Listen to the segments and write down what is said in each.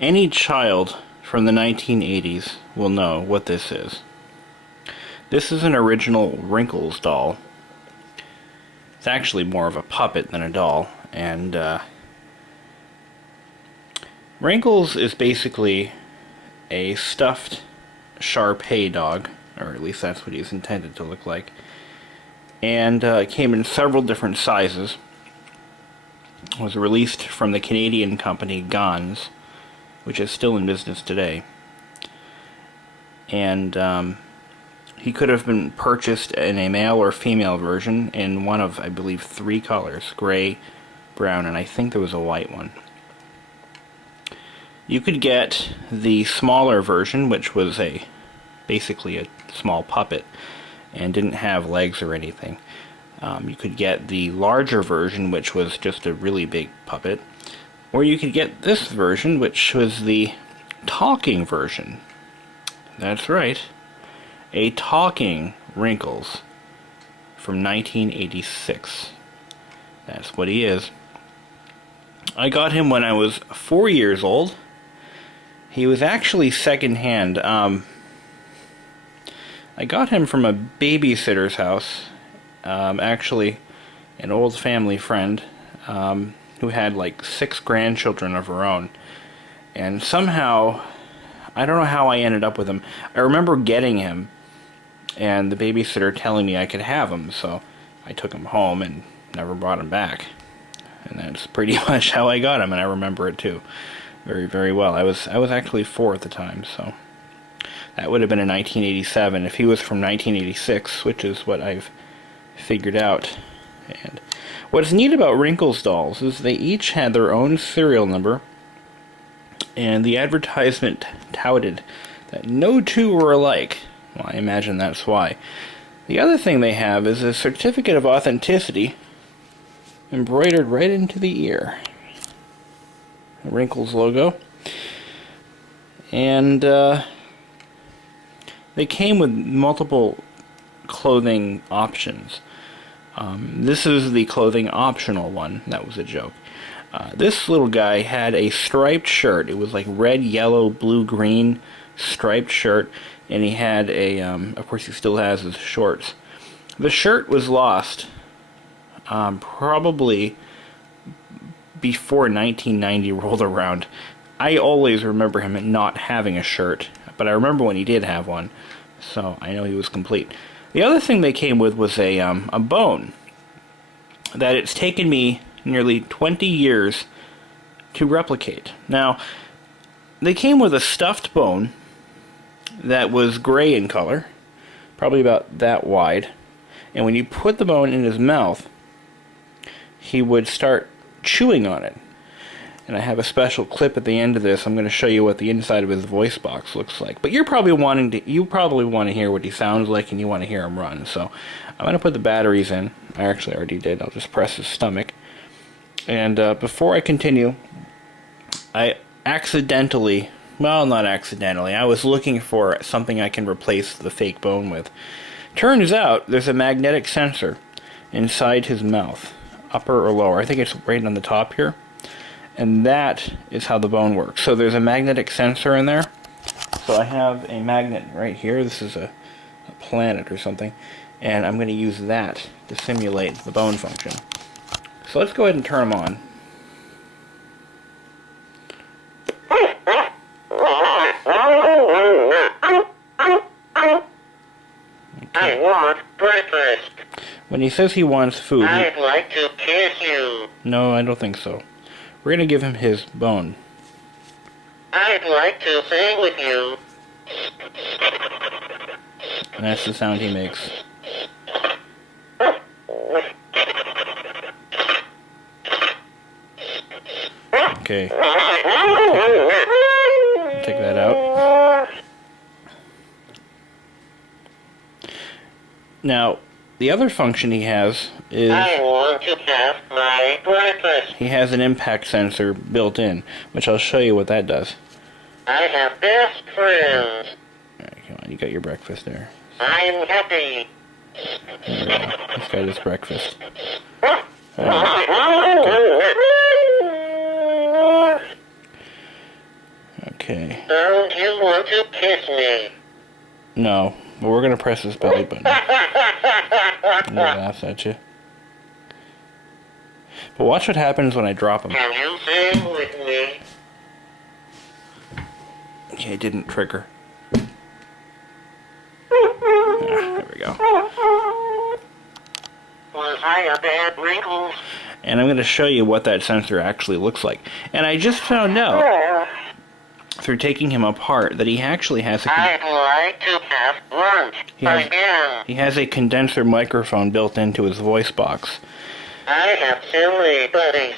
Any child from the 1980s will know what this is. This is an original Wrinkles doll. It's actually more of a puppet than a doll, and Wrinkles is basically a stuffed Shar-Pei dog, or at least that's what he's intended to look like, and it came in several different sizes. It was released from the Canadian company Gans, which is still in business today, and he could have been purchased in a male or female version in one of, I believe, 3 colors: gray, brown, and I think there was a white one. You could get the smaller version, which was basically a small puppet and didn't have legs or anything. You could get the larger version, which was just a really big puppet, or you could get this version, which was the talking version. That's right, a talking Wrinkles from 1986. That's what he is. I got him when I was 4 years old. He was actually secondhand. I got him from a babysitter's house. Actually, an old family friend who had like 6 grandchildren of her own. And somehow, I don't know how I ended up with him. I remember getting him and the babysitter telling me I could have him, so I took him home and never brought him back. And that's pretty much how I got him, and I remember it too very, very well. I was actually 4 at the time, so that would have been in 1987. If he was from 1986, which is what I've figured out. And what's neat about Wrinkles dolls is they each had their own serial number, and the advertisement touted that no two were alike. Well, I imagine that's why. The other thing they have is a certificate of authenticity embroidered right into the ear. The Wrinkles logo. And they came with multiple clothing options. This is the clothing optional one. That was a joke. This little guy had a striped shirt. It was like red, yellow, blue, green striped shirt, and he had a, of course he still has his shorts. The shirt was lost probably before 1990 rolled around. I always remember him not having a shirt, but I remember when he did have one, so I know he was complete. The other thing they came with was a bone that it's taken me nearly 20 years to replicate. Now, they came with a stuffed bone that was gray in color, probably about that wide, and when you put the bone in his mouth, he would start chewing on it. And I have a special clip at the end of this. I'm going to show you what the inside of his voice box looks like. But you probably want to hear what he sounds like, and you want to hear him run. So I'm going to put the batteries in. I actually already did. I'll just press his stomach. And before I continue, I accidentally, well, not accidentally, I was looking for something I can replace the fake bone with. Turns out there's a magnetic sensor inside his mouth, upper or lower. I think it's right on the top here. And that is how the bone works. So there's a magnetic sensor in there. So I have a magnet right here. This is a planet or something. And I'm going to use that to simulate the bone function. So let's go ahead and turn them on. Okay. I want breakfast. When he says he wants food... I'd like to kiss you. No, I don't think so. We're going to give him his bone. I'd like to sing with you. And that's the sound he makes. Okay. Take that out. Now, the other function he has is... I want to have my breakfast. He has an impact sensor built in, which I'll show you what that does. I have best friends. Alright, come on, you got your breakfast there. I'm happy. This guy does breakfast. Don't you want to kiss me? No, but we're gonna press this belly button. He laughs at you. But watch what happens when I drop him. Can you sing with me? Okay, it didn't trigger. There we go. Was I a bad Wrinkles? And I'm going to show you what that sensor actually looks like. And I just found out through taking him apart that he actually has a I'd like to have lunch again. he has a condenser microphone built into his voice box. I have silly buddies.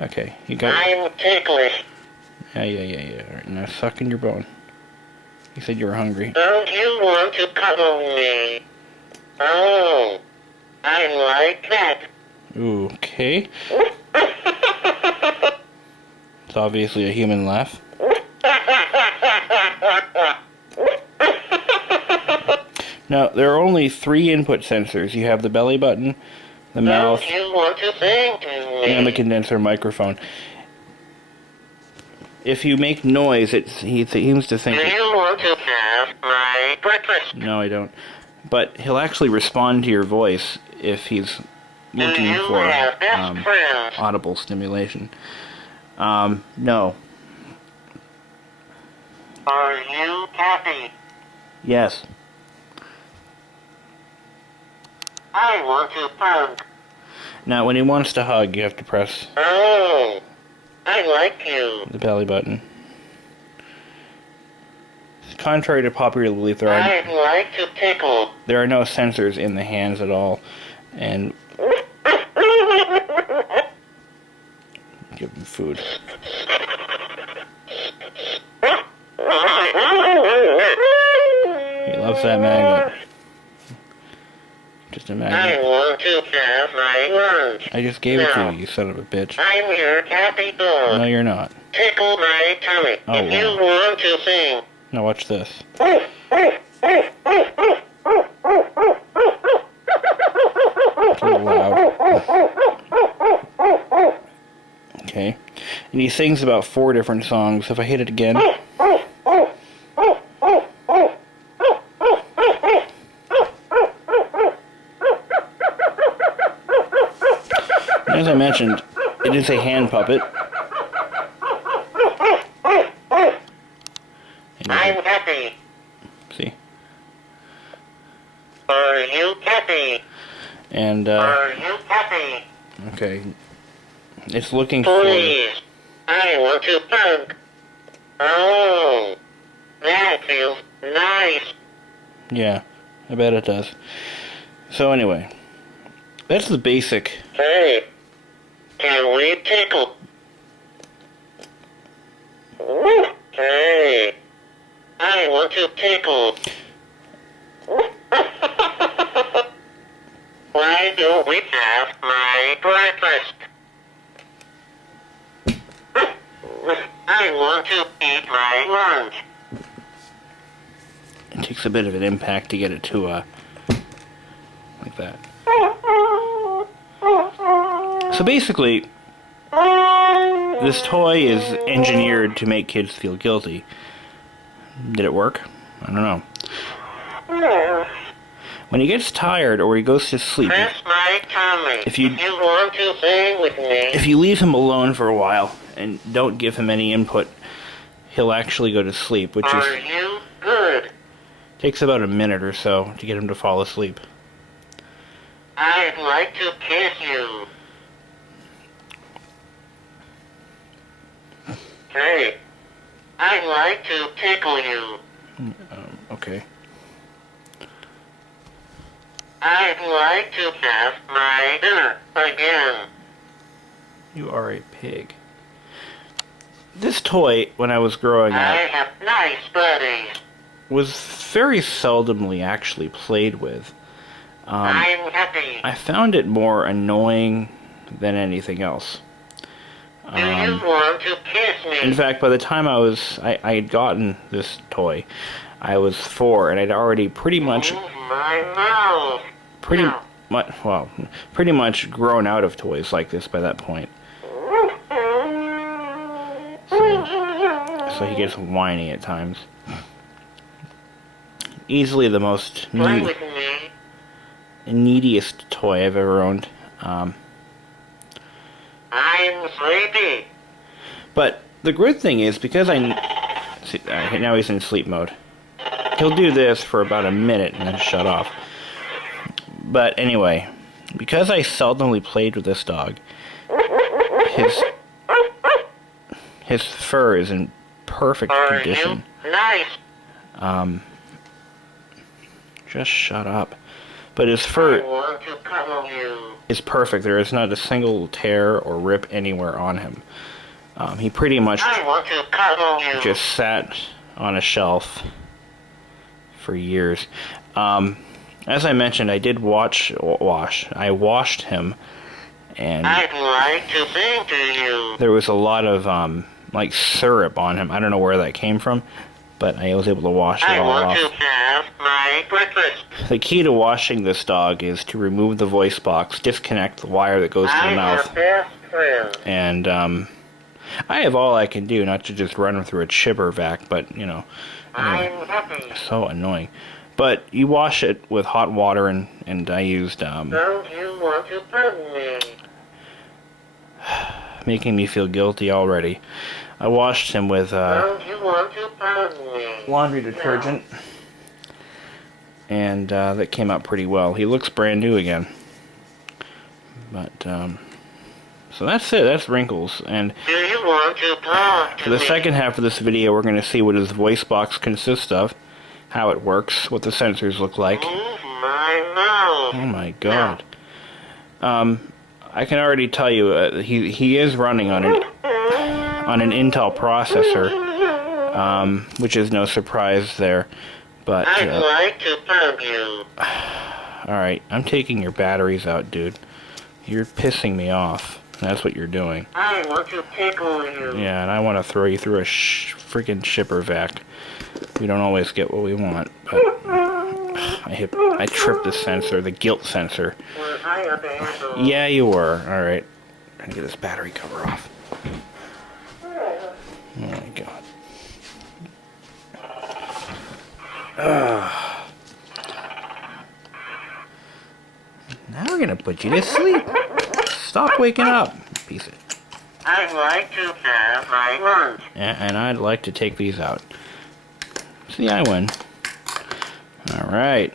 Okay, you got. I'm ticklish. Yeah. All right, now suck in your bone. You said you were hungry. Don't you want to cuddle me? Oh, I like that. Ooh, okay. It's obviously a human laugh. Now, there are only 3 input sensors. You have the belly button, the mouth, Don't you want to sing to me? and the condenser microphone. If you make noise, he seems to think... Do you want to have my breakfast? No, I don't. But he'll actually respond to your voice if he's Do looking you for have best friends? audible stimulation. No. Are you happy? Yes. I want to hug. Now, when he wants to hug, you have to press Oh, I like you. the belly button. Contrary to popular belief, I'd like to tickle. there are no sensors in the hands at all, and give him food. He loves that magnet. Just a I magnet. want to have my lunch. I just gave it to No. you, you son of a bitch. I'm your happy dog. No, you're not. Tickle my tummy. Oh, If you wow. want to sing. Now watch this. It's a little loud. Okay. And he sings about 4 different songs. If I hit it again... As I mentioned, it is a hand puppet. And I'm happy. see? Are you happy? And, Are you happy? okay. It's looking for... Please. I want to hug. Oh, that feels nice. Yeah, I bet it does. So anyway, that's the basic... Hey, can we tickle? Hey, I want to tickle. Why don't we have my breakfast? I want to eat my lunch. It takes a bit of an impact to get it to, like that. So basically, this toy is engineered to make kids feel guilty. Did it work? I don't know. When he gets tired or he goes to sleep, Press my tummy. If you- want to sing with me. if you leave him alone for a while and don't give him any input, he'll actually go to sleep, which Are you good? takes about a minute or so to get him to fall asleep. I'd like to kiss you. Hey, I'd like to tickle you. Okay. I'd like to have my dinner again. You are a pig. This toy, when I was growing I up, have nice buddies. was very seldomly actually played with. I'm happy. I found it more annoying than anything else. Do you want to kiss me? In fact, by the time I had gotten this toy, I was 4, and I'd already pretty much Move my mouth. No. pretty much grown out of toys like this by that point. so he gets whiny at times. Easily the most Play with me. neediest toy I've ever owned. I'm sleepy. But the good thing is, because see, now he's in sleep mode. He'll do this for about a minute and then shut off. But anyway, because I seldomly played with this dog, his fur is in perfect condition. Nice. Just shut up. But his fur I want to cuddle you. is perfect. There is not a single tear or rip anywhere on him. He pretty much I want to cuddle you. just sat on a shelf for years. As I mentioned, I did I washed him, and I'd like to sing to you. there was a lot of like syrup on him. I don't know where that came from, but I was able to wash it I all want off. to have my breakfast. The key to washing this dog is to remove the voice box, disconnect the wire that goes to the I'm mouth, your best friend. and I have all I can do, not to just run him through a chipper vac, but you know, I'm happy. so annoying. But you wash it with hot water, and I used Don't you want to pardon me? making me feel guilty already. I washed him with Don't you want to pardon me? laundry detergent, and that came out pretty well. He looks brand new again. But so that's it. That's Wrinkles. And Do you want to talk to for the me? second half of this video, we're going to see what his voice box consists of, how it works, what the sensors look like. Move my mouth. Oh my god. I can already tell you he is running on an Intel processor, which is no surprise there. But I'd like to pump you. all right, I'm taking your batteries out, dude. You're pissing me off. That's what you're doing. I want to tickle you. Yeah, and I want to throw you through a freaking shipper vac. We don't always get what we want, but I tripped the sensor, the guilt sensor. Was I abandoned? Yeah, you were. All right, trying to get this battery cover off. Oh my god. Now we're gonna put you to sleep. Stop waking up, piece of. I'd like to have my lunch. And I'd like to take these out. See, I win. All right.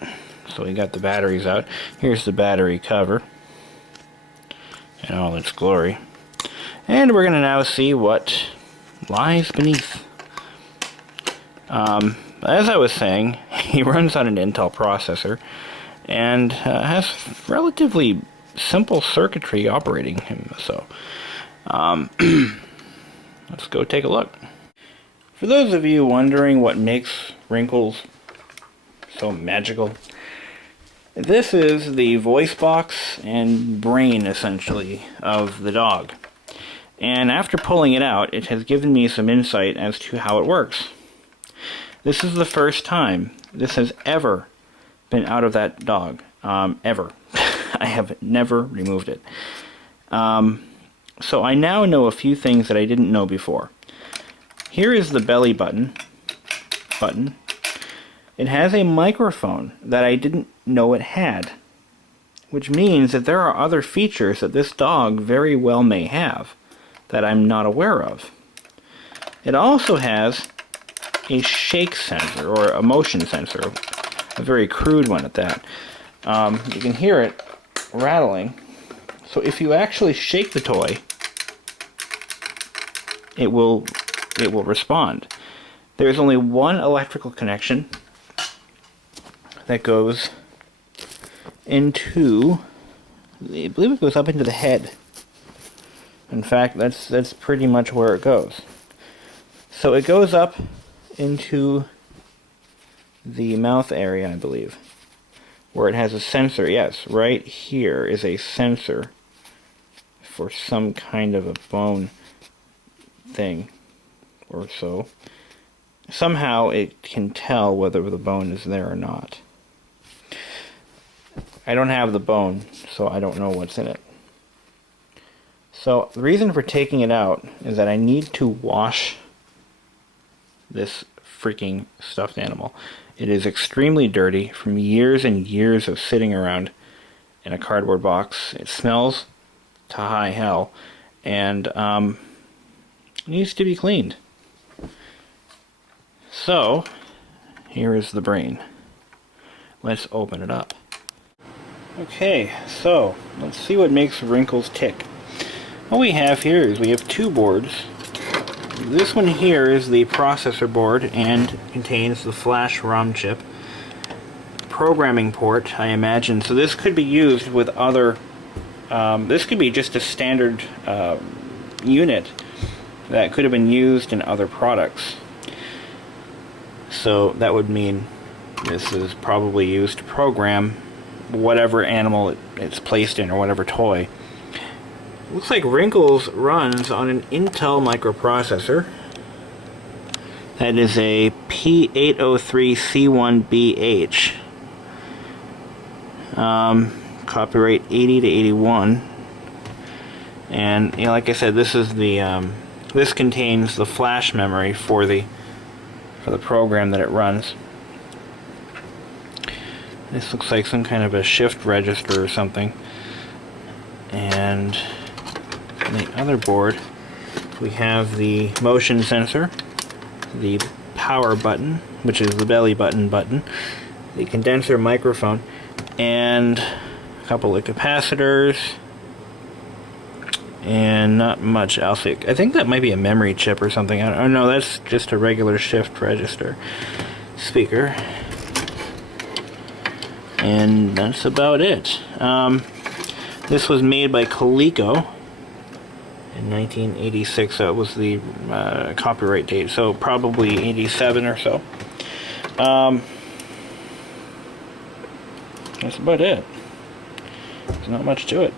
So we got the batteries out. Here's the battery cover in all its glory. And we're gonna now see what lies beneath. As I was saying, he runs on an Intel processor and has relatively simple circuitry operating him. So let's go take a look. For those of you wondering what makes Wrinkles so magical, this is the voice box and brain, essentially, of the dog. And after pulling it out, it has given me some insight as to how it works. This is the first time this has ever been out of that dog. Ever. I have never removed it. So I now know a few things that I didn't know before. Here is the belly button. It has a microphone that I didn't know it had, which means that there are other features that this dog very well may have that I'm not aware of. It also has a shake sensor, or a motion sensor, a very crude one at that. You can hear it rattling. So if you actually shake the toy, it will respond. There's only one electrical connection that goes into, I believe it goes up into the head. In fact, that's pretty much where it goes. So it goes up into the mouth area, I believe, where it has a sensor. Yes, right here is a sensor for some kind of a bone thing or so. Somehow it can tell whether the bone is there or not. I don't have the bone, so I don't know what's in it. So the reason for taking it out is that I need to wash this freaking stuffed animal. It is extremely dirty from years and years of sitting around in a cardboard box. It smells to high hell, and needs to be cleaned. So, here is the brain. Let's open it up. Okay, so let's see what makes Wrinkles tick. What we have here is we have two boards. This one here is the processor board and contains the flash ROM chip. Programming port, I imagine. So this could be used with other... this could be just a standard unit that could have been used in other products. So that would mean this is probably used to program whatever animal it's placed in, or whatever toy. Looks like Wrinkles runs on an Intel microprocessor. That is a P803C1BH. Copyright 80 to 81. And you know, like I said, this is the this contains the flash memory for the program that it runs. This looks like some kind of a shift register or something. And on the other board, we have the motion sensor, the power button, which is the belly button, the condenser microphone, and a couple of capacitors, and not much else. I think that might be a memory chip or something. I don't know, that's just a regular shift register speaker. And that's about it. This was made by Coleco in 1986, so it was the copyright date, so probably 87 or so. That's about it. There's not much to it.